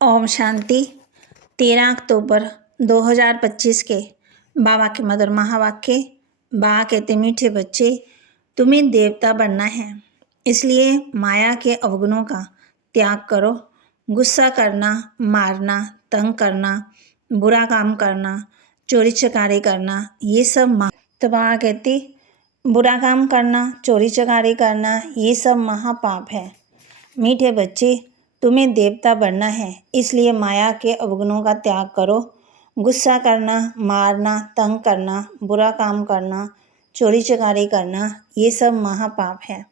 ओम शांति। 13 अक्टूबर 2025 के बाबा के मधुर महावाक्य। बाबा कहते, मीठे बच्चे, तुम्हें देवता बनना है, इसलिए माया के अवगुणों का त्याग करो। गुस्सा करना, मारना, तंग करना, बुरा काम करना, चोरी चकारी करना, ये सब तो बाबा कहती, बुरा काम करना, चोरी चकारी करना, ये सब महापाप है। मीठे बच्चे, तुम्हें देवता बनना है, इसलिए माया के अवगुणों का त्याग करो। गुस्सा करना, मारना, तंग करना, बुरा काम करना, चोरी चकारी करना, ये सब महापाप है।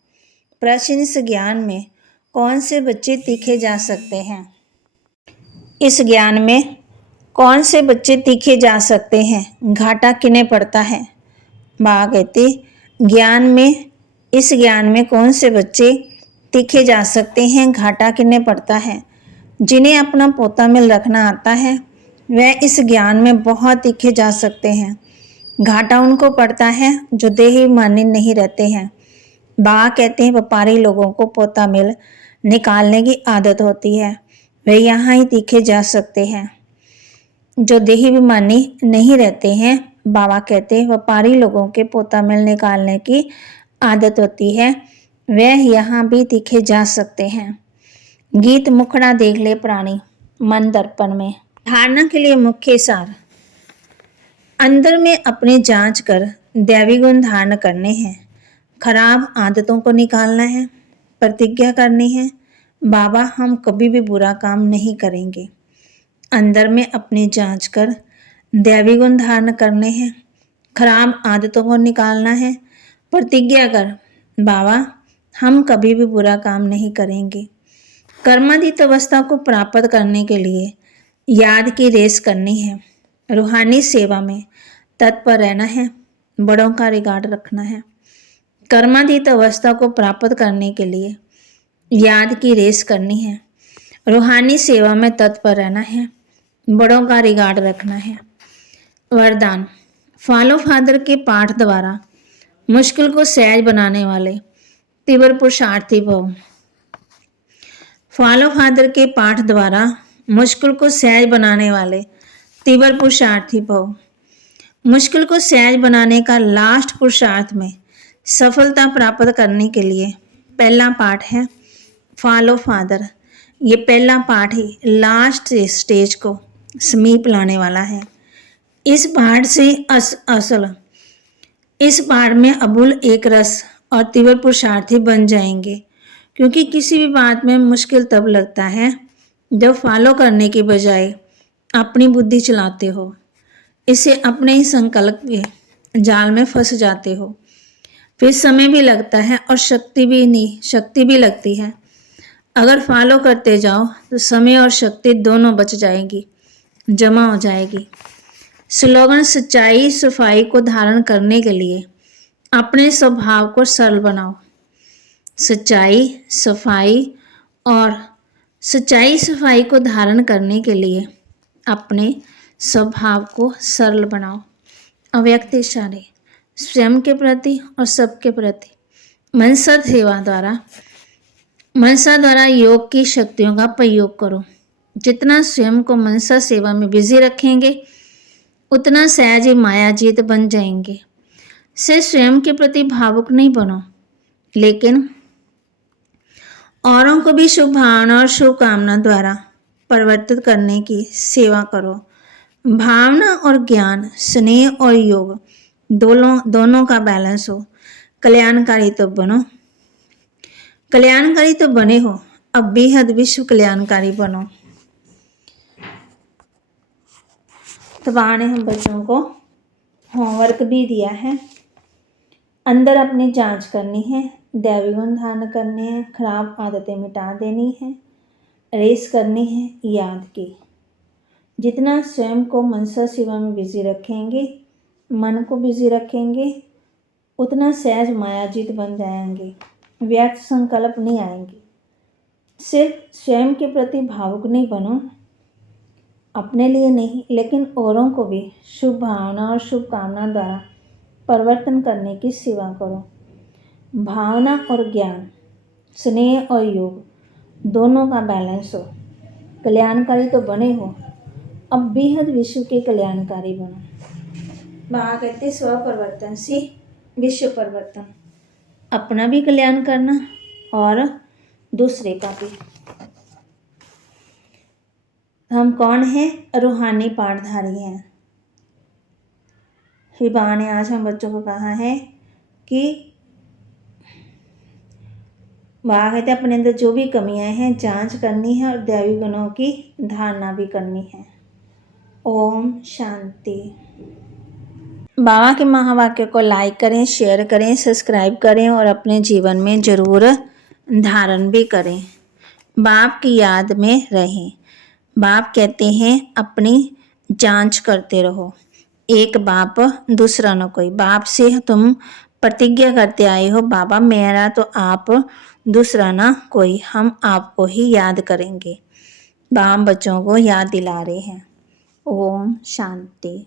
प्राचीन इस ज्ञान में कौन से बच्चे तीखे जा सकते हैं? इस ज्ञान में कौन से बच्चे तीखे जा सकते हैं? घाटा किन्हें पड़ता है? बाबा कहते, इस ज्ञान में कौन से बच्चे तीखे जा सकते हैं? घाटा किन्हें पड़ता है? जिन्हें अपना पोता मिल रखना आता है, वह इस ज्ञान में बहुत तीखे जा सकते हैं। घाटा उनको पड़ता है जो देहाभिमानी नहीं रहते हैं। बाबा कहते हैं, व्यापारी लोगों को पोता मिल निकालने की आदत होती है, वे यहाँ ही तीखे जा सकते हैं। जो देहाभिमानी नहीं रहते हैं, बाबा कहते हैं, व्यापारी लोगों के पोता मिल निकालने की आदत होती है, वह यहाँ भी तीखे जा सकते हैं। गीत मुखड़ा देख ले प्राणी मन दर्पण में। धारणा के लिए मुख्य सार। अंदर में अपने जांच कर दैवी गुण धारण करने हैं। खराब आदतों को निकालना है। प्रतिज्ञा करनी है, बाबा हम कभी भी बुरा काम नहीं करेंगे। अंदर में अपनी जांच कर दैवी गुण धारण करने हैं। खराब आदतों को निकालना है। प्रतिज्ञा कर, बाबा हम कभी भी बुरा काम नहीं करेंगे। कर्मातीत अवस्था को प्राप्त करने के लिए याद की रेस करनी है। रूहानी सेवा में तत्पर रहना है। बड़ों का रिगार्ड रखना है। कर्मातीत अवस्था को प्राप्त करने के लिए याद की रेस करनी है। रूहानी सेवा में तत्पर रहना है। बड़ों का रिगार्ड रखना है। वरदान। फॉलो फादर के पाठ द्वारा मुश्किल को सहज बनाने वाले तीव्र पुरुषार्थी भव। फॉलो फादर के पाठ द्वारा मुश्किल को सहज बनाने वाले तीव्र पुरुषार्थी भव। मुश्किल को सहज बनाने का लास्ट पुरुषार्थ में सफलता प्राप्त करने के लिए पहला पाठ है फॉलो फादर। ये पहला पाठ ही लास्ट स्टेज को समीप लाने वाला है। इस पाठ से इस पाठ में अबुल एक रस और तीव्र पुरुषार्थी बन जाएंगे, क्योंकि किसी भी बात में मुश्किल तब लगता है जब फॉलो करने के बजाय अपनी बुद्धि चलाते हो। इससे अपने ही संकल्प के जाल में फंस जाते हो। फिर समय भी लगता है और शक्ति भी लगती है। अगर फॉलो करते जाओ तो समय और शक्ति दोनों बच जाएगी, जमा हो जाएगी। स्लोगन। सच्चाई सफाई को धारण करने के लिए अपने स्वभाव को सरल बनाओ। सच्चाई सफाई को धारण करने के लिए अपने स्वभाव को सरल बनाओ। अव्यक्त इशारे स्वयं के प्रति और सबके प्रति मनसा द्वारा योग की शक्तियों का प्रयोग करो। जितना स्वयं को मनसा सेवा में बिजी रखेंगे, उतना सहज ही मायाजीत बन जाएंगे। से स्वयं के प्रति भावुक नहीं बनो, लेकिन औरों को भी शुभ भावना और शुभकामना द्वारा परिवर्तित करने की सेवा करो। भावना और ज्ञान, स्नेह और योग दोनों का बैलेंस हो। कल्याणकारी तो बने हो, अब बेहद विश्व कल्याणकारी बनो। तो बाबा ने हम बच्चों को होमवर्क भी दिया है। अंदर अपनी जांच करनी है, दैवी गुण धारण करने हैं, खराब आदतें मिटा देनी है, रेस करनी है याद की। जितना स्वयं को मनसा सेवा में बिजी रखेंगे, मन को बिजी रखेंगे, उतना सहज मायाजीत बन जाएंगे। व्यर्थ संकल्प नहीं आएंगे। सिर्फ स्वयं के प्रति भावुक नहीं बनो, अपने लिए नहीं लेकिन औरों को भी शुभ भावना और शुभकामना द्वारा परिवर्तन करने की सेवा करो। भावना और ज्ञान, स्नेह और योग दोनों का बैलेंस हो। कल्याणकारी तो बने हो, अब बेहद विश्व के कल्याणकारी बनो। बाबा कहते स्व परिवर्तन से विश्व परिवर्तन, अपना भी कल्याण करना और दूसरे का भी। हम कौन हैं? रूहानी पाठधारी हैं। फिर बाबा ने आज हम बच्चों को कहा है कि बाबा कहते अपने अंदर जो भी कमियां हैं जांच करनी है और दैवी गुणों की धारणा भी करनी है। ओम शांति। बाबा के महावाक्य को लाइक करें, शेयर करें, सब्सक्राइब करें और अपने जीवन में ज़रूर धारण भी करें। बाप की याद में रहें। बाप कहते हैं अपनी जांच करते रहो, एक बाप दूसरा न कोई। बाप से तुम प्रतिज्ञा करते आए हो, बाबा मेरा तो आप, दूसरा ना कोई, हम आपको ही याद करेंगे। बाप बच्चों को याद दिला रहे हैं। ओम शांति।